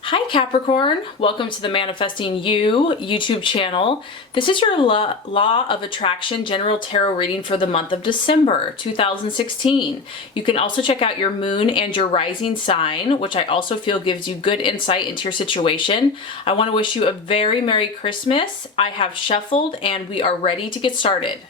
Hi Capricorn, welcome to the Manifesting You YouTube channel. This is your Law of Attraction General Tarot reading for the month of December 2016. You can also check out your moon and your rising sign, which I also feel gives you good insight into your situation. I want to wish you a very Merry Christmas. I have shuffled and we are ready to get started.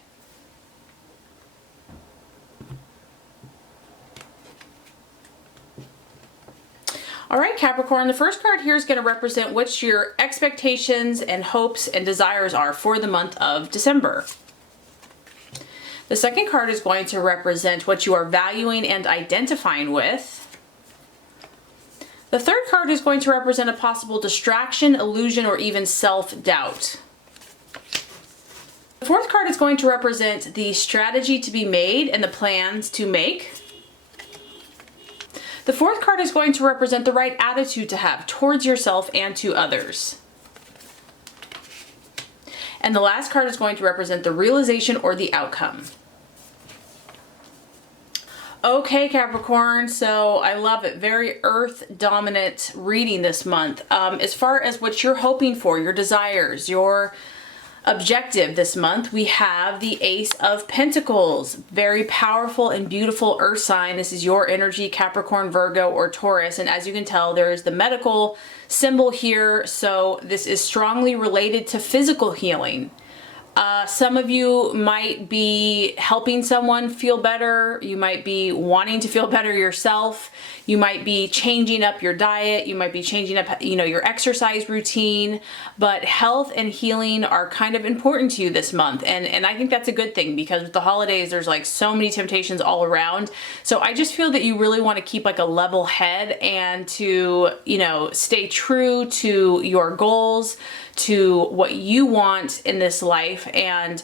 All right, Capricorn, the first card here is going to represent what your expectations and hopes and desires are for the month of December. The second card is going to represent what you are valuing and identifying with. The third card is going to represent a possible distraction, illusion, or even self-doubt. The fourth card is going to represent the strategy to be made and the plans to make. The fourth card is going to represent the right attitude to have towards yourself and to others. And the last card is going to represent the realization or the outcome. Okay, Capricorn, so I love it. Very earth dominant reading this month. As far as what you're hoping for, your desires, your objective this month, we have the Ace of Pentacles. Very powerful and beautiful earth sign. This is your energy, Capricorn, Virgo, or Taurus. And as you can tell, there's the medical symbol here. So this is strongly related to physical healing. Some of you might be helping someone feel better. You might be wanting to feel better yourself. You might be changing up your diet. You might be changing up, your exercise routine. But health and healing are kind of important to you this month. And I think that's a good thing, because with the holidays, there's like so many temptations all around. So I just feel that you really want to keep like a level head and to, stay true to your goals, to what you want in this life, and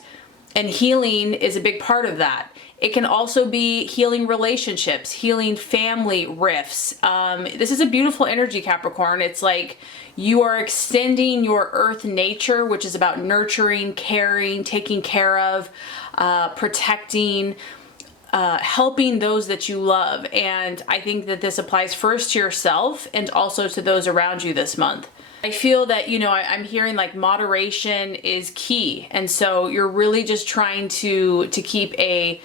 healing is a big part of that. It can also be healing relationships, healing family rifts. This is a beautiful energy, Capricorn. It's like you are extending your earth nature, which is about nurturing, caring, taking care of, protecting, helping those that you love. And I think that this applies first to yourself and also to those around you this month. I feel that, I'm hearing like moderation is key. And so you're really just trying to keep a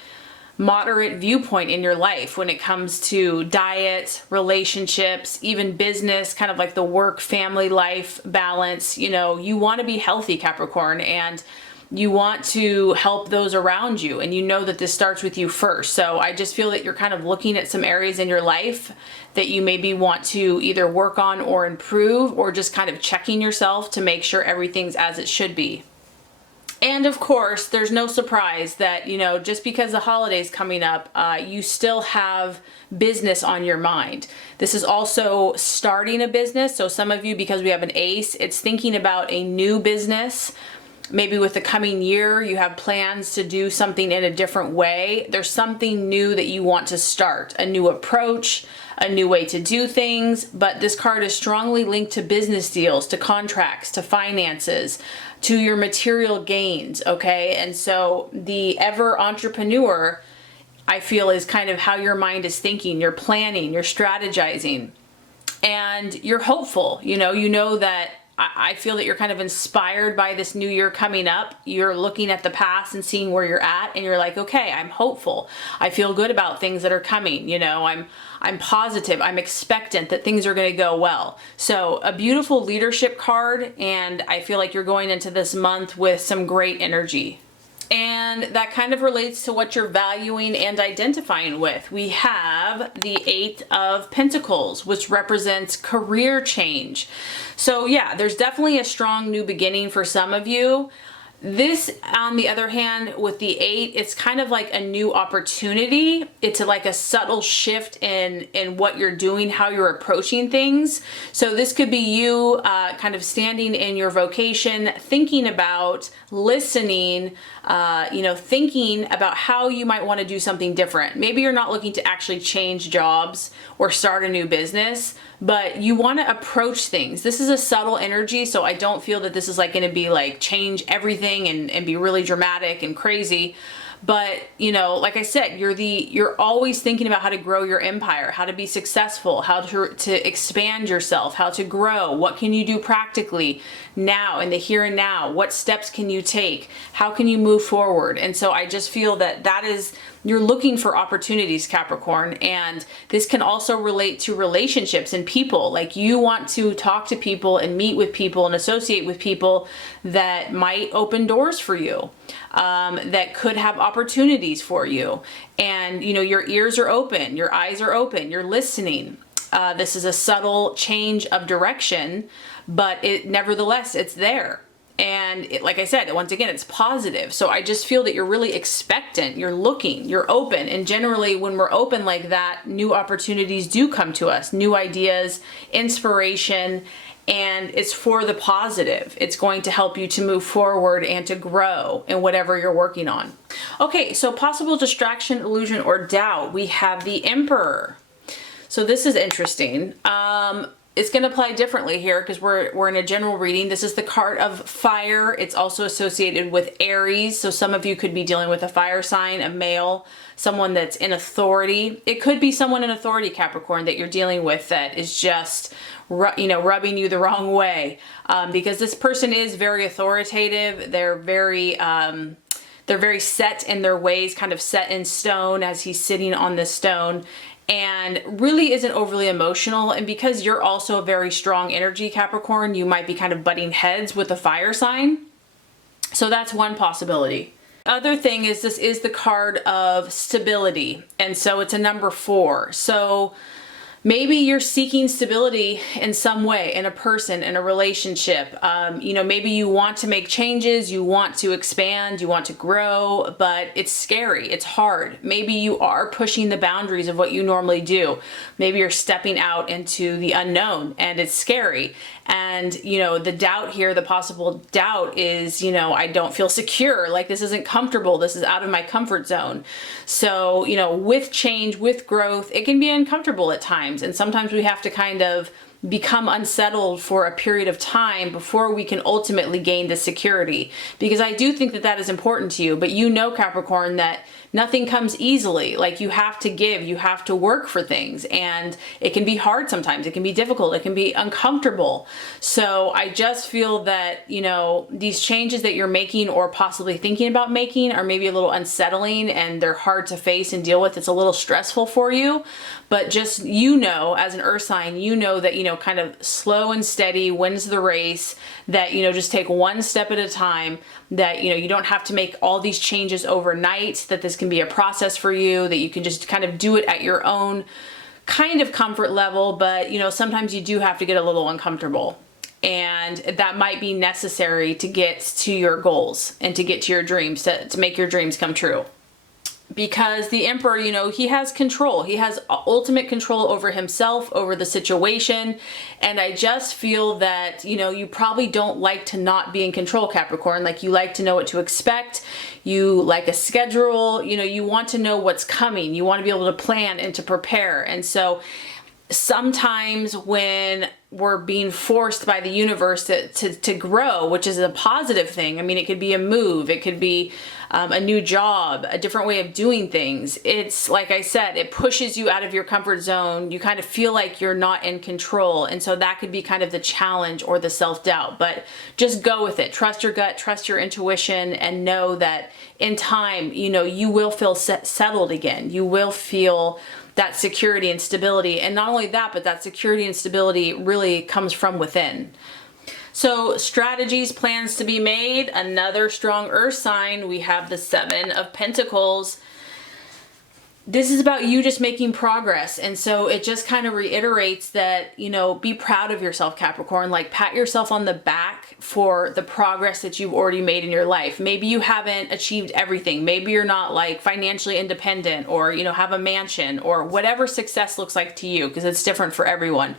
moderate viewpoint in your life when it comes to diet, relationships, even business, kind of like the work, family life balance. You want to be healthy, Capricorn, and you want to help those around you, and you know that this starts with you first. So I just feel that you're kind of looking at some areas in your life that you maybe want to either work on or improve, or just kind of checking yourself to make sure everything's as it should be. And of course, there's no surprise that, just because the holiday's coming up, you still have business on your mind. This is also starting a business. So some of you, because we have an ace, it's thinking about a new business. Maybe with the coming year, you have plans to do something in a different way. There's something new that you want to start, a new approach, a new way to do things. But this card is strongly linked to business deals, to contracts, to finances, to your material gains, okay? And so the ever entrepreneur, I feel, is kind of how your mind is thinking. You're planning, you're strategizing, and you're hopeful. You know that I feel that you're kind of inspired by this new year coming up. You're looking at the past and seeing where you're at, and you're like, okay, I'm hopeful. I feel good about things that are coming. I'm positive. I'm expectant that things are going to go well. So a beautiful leadership card, and I feel like you're going into this month with some great energy. And that kind of relates to what you're valuing and identifying with. We have the Eight of Pentacles, which represents career change. So yeah, there's definitely a strong new beginning for some of you. This, on the other hand, with the 8, it's kind of like a new opportunity. It's like a subtle shift in what you're doing, how you're approaching things. So this could be you kind of standing in your vocation, thinking about, listening, thinking about how you might want to do something different. Maybe you're not looking to actually change jobs or start a new business, but you want to approach things. This is a subtle energy, so I don't feel that this is like going to be like change everything and be really dramatic and crazy. But, like I said, you're always thinking about how to grow your empire, how to be successful, how to expand yourself, how to grow. What can you do practically now in the here and now? What steps can you take? How can you move forward? And so I just feel that is, you're looking for opportunities, Capricorn, and this can also relate to relationships and people. Like, you want to talk to people and meet with people and associate with people that might open doors for you, that could have opportunities for you. And, your ears are open, your eyes are open, you're listening. This is a subtle change of direction, but nevertheless, it's there. And like I said, once again, it's positive. So I just feel that you're really expectant, you're looking, you're open. And generally, when we're open like that, new opportunities do come to us, new ideas, inspiration, and it's for the positive. It's going to help you to move forward and to grow in whatever you're working on. Okay, so possible distraction, illusion, or doubt. We have the Emperor. So this is interesting. It's going to apply differently here because we're in a general reading. This is the card of fire. It's also associated with Aries. So some of you could be dealing with a fire sign, a male, someone that's in authority. It could be someone in authority, Capricorn, that you're dealing with that is just, rubbing you the wrong way. Because this person is very authoritative. They're very set in their ways, kind of set in stone as he's sitting on this stone, and really isn't overly emotional. And because you're also a very strong energy, Capricorn, you might be kind of butting heads with a fire sign. So that's one possibility. Other thing is, this is the card of stability. And so it's a number 4. So maybe you're seeking stability in some way, in a person, in a relationship. Maybe you want to make changes, you want to expand, you want to grow, but it's scary, it's hard. Maybe you are pushing the boundaries of what you normally do. Maybe you're stepping out into the unknown and it's scary. And, the doubt here, the possible doubt is, I don't feel secure. Like, this isn't comfortable. This is out of my comfort zone. So, with change, with growth, it can be uncomfortable at times. And sometimes we have to kind of become unsettled for a period of time before we can ultimately gain the security. Because I do think that is important to you. But Capricorn, that nothing comes easily. Like, you have to give, you have to work for things, and it can be hard sometimes. It can be difficult. It can be uncomfortable. So I just feel that, these changes that you're making or possibly thinking about making are maybe a little unsettling, and they're hard to face and deal with. It's a little stressful for you, but just, as an earth sign, that, kind of slow and steady wins the race, that, just take one step at a time, that, you don't have to make all these changes overnight, that this can be a process for you, that you can just kind of do it at your own kind of comfort level. But, sometimes you do have to get a little uncomfortable, and that might be necessary to get to your goals and to get to your dreams, to make your dreams come true. Because the Emperor, he has control. He has ultimate control over himself, over the situation. And I just feel that, you probably don't like to not be in control, Capricorn. Like, you like to know what to expect. You like a schedule. You want to know what's coming. You want to be able to plan and to prepare. And so sometimes when we're being forced by the universe to grow, which is a positive thing. I mean, it could be a move, it could be a new job, a different way of doing things. It's like I said, it pushes you out of your comfort zone. You kind of feel like you're not in control. And so that could be kind of the challenge or the self-doubt, but just go with it. Trust your gut, trust your intuition, and know that in time, you will feel settled again. You will feel that security and stability. And not only that, but that security and stability really comes from within. So strategies, plans to be made. Another strong earth sign. We have the 7 of Pentacles. this is about you just making progress. And so it just kind of reiterates that, you know, be proud of yourself, Capricorn. Like, pat yourself on the back for the progress that you've already made in your life. Maybe you haven't achieved everything. Maybe you're not like financially independent, or, you know, have a mansion, or whatever success looks like to you, because it's different for everyone.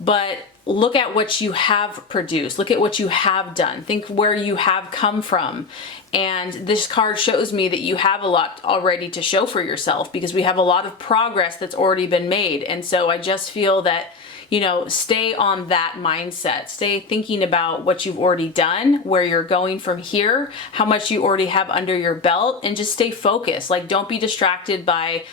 But look at what you have produced. Look at what you have done. Think where you have come from. And this card shows me that you have a lot already to show for yourself, because we have a lot of progress that's already been made. And so I just feel that, you know, stay on that mindset. Stay thinking about what you've already done, where you're going from here, how much you already have under your belt, and just stay focused. Like, don't be distracted by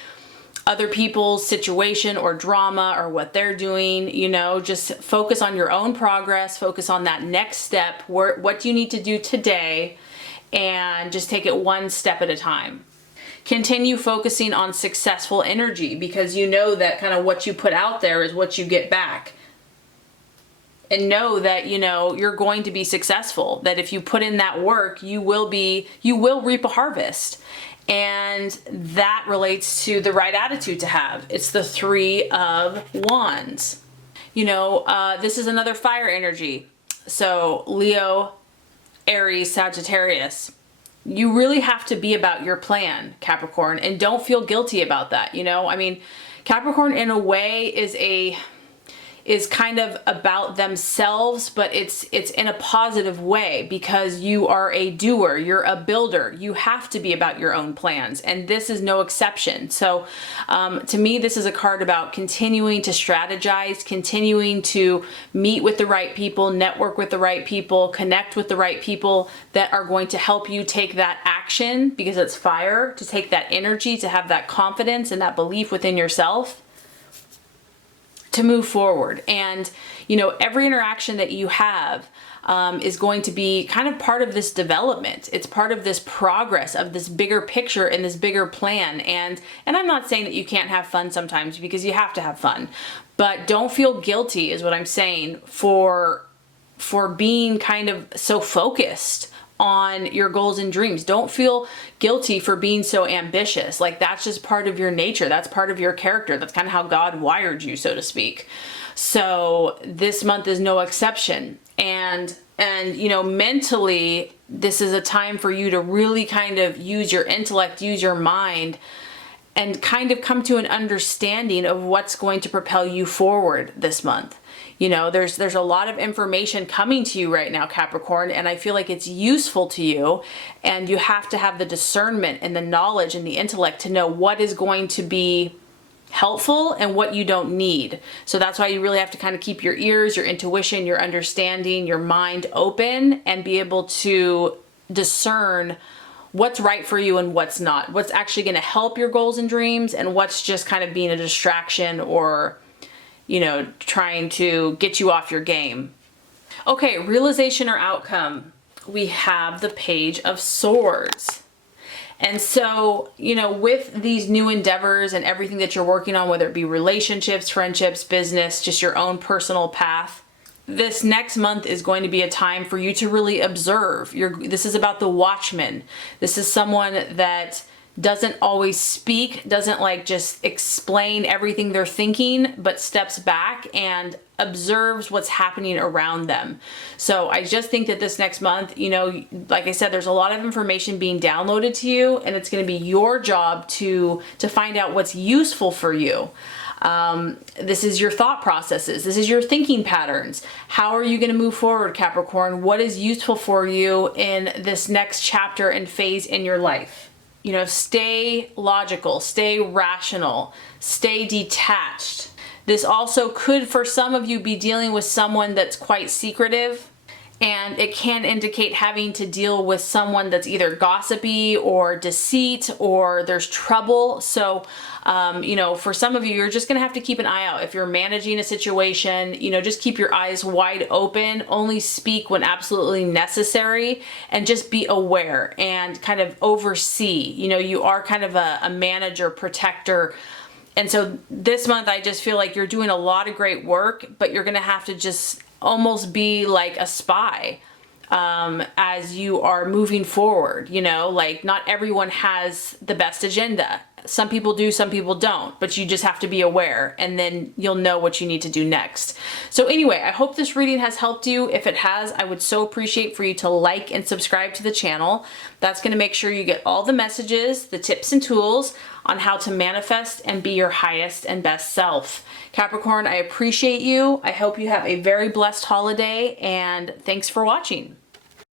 other people's situation or drama or what they're doing. You know, just focus on your own progress, focus on that next step, what do you need to do today, and just take it one step at a time. Continue focusing on successful energy, because you know that kind of what you put out there is what you get back. And know that, you know, you're going to be successful, that if you put in that work, you will reap a harvest. And that relates to the right attitude to have. It's the Three of Wands. You know, this is another fire energy. So Leo, Aries, Sagittarius. You really have to be about your plan, Capricorn, and don't feel guilty about that. You know, I mean, Capricorn in a way is kind of about themselves, but it's in a positive way, because you are a doer, you're a builder. You have to be about your own plans, and this is no exception. So to me, this is a card about continuing to strategize, continuing to meet with the right people, network with the right people, connect with the right people that are going to help you take that action, because it's fire, to take that energy, to have that confidence and that belief within yourself, to move forward. And, you know, every interaction that you have is going to be kind of part of this development. It's part of this progress of this bigger picture and this bigger plan. And I'm not saying that you can't have fun sometimes, because you have to have fun, but don't feel guilty is what I'm saying for being kind of so focused on your goals and dreams. Don't feel guilty for being so ambitious. Like, that's just part of your nature. That's part of your character. That's kind of how God wired you, so to speak. So this month is no exception. And you know, mentally, this is a time for you to really kind of use your intellect, use your mind, and kind of come to an understanding of what's going to propel you forward this month. You know, there's a lot of information coming to you right now, Capricorn, and I feel like it's useful to you, and you have to have the discernment and the knowledge and the intellect to know what is going to be helpful and what you don't need. So that's why you really have to kind of keep your ears, your intuition, your understanding, your mind open, and be able to discern what's right for you and what's not, what's actually going to help your goals and dreams, and what's just kind of being a distraction, or, you know, trying to get you off your game. Okay, realization or outcome. We have the Page of Swords. And so, you know, with these new endeavors and everything that you're working on, whether it be relationships, friendships, business, just your own personal path, this next month is going to be a time for you to really observe. This is about the watchman. This is someone that doesn't always speak, doesn't like just explain everything they're thinking, but steps back and observes what's happening around them. So I just think that this next month, you know, like I said, there's a lot of information being downloaded to you, and it's going to be your job to find out what's useful for you. This is your thought processes. This is your thinking patterns. How are you going to move forward, Capricorn? What is useful for you in this next chapter and phase in your life? You know, stay logical, stay rational, stay detached. This also could, for some of you, be dealing with someone that's quite secretive, and it can indicate having to deal with someone that's either gossipy or deceit, or there's trouble. So, you know, for some of you, you're just going to have to keep an eye out. If you're managing a situation, you know, just keep your eyes wide open, only speak when absolutely necessary, and just be aware and kind of oversee. You know, you are kind of a manager, protector. And so this month, I just feel like you're doing a lot of great work, but you're going to have to just almost be like a spy as you are moving forward. You know, like, not everyone has the best agenda. Some people do, some people don't, but you just have to be aware, and then you'll know what you need to do next. So anyway, I hope this reading has helped you. If it has, I would so appreciate for you to like and subscribe to the channel. That's going to make sure you get all the messages, the tips and tools on how to manifest and be your highest and best self. Capricorn, I appreciate you. I hope you have a very blessed holiday, and thanks for watching.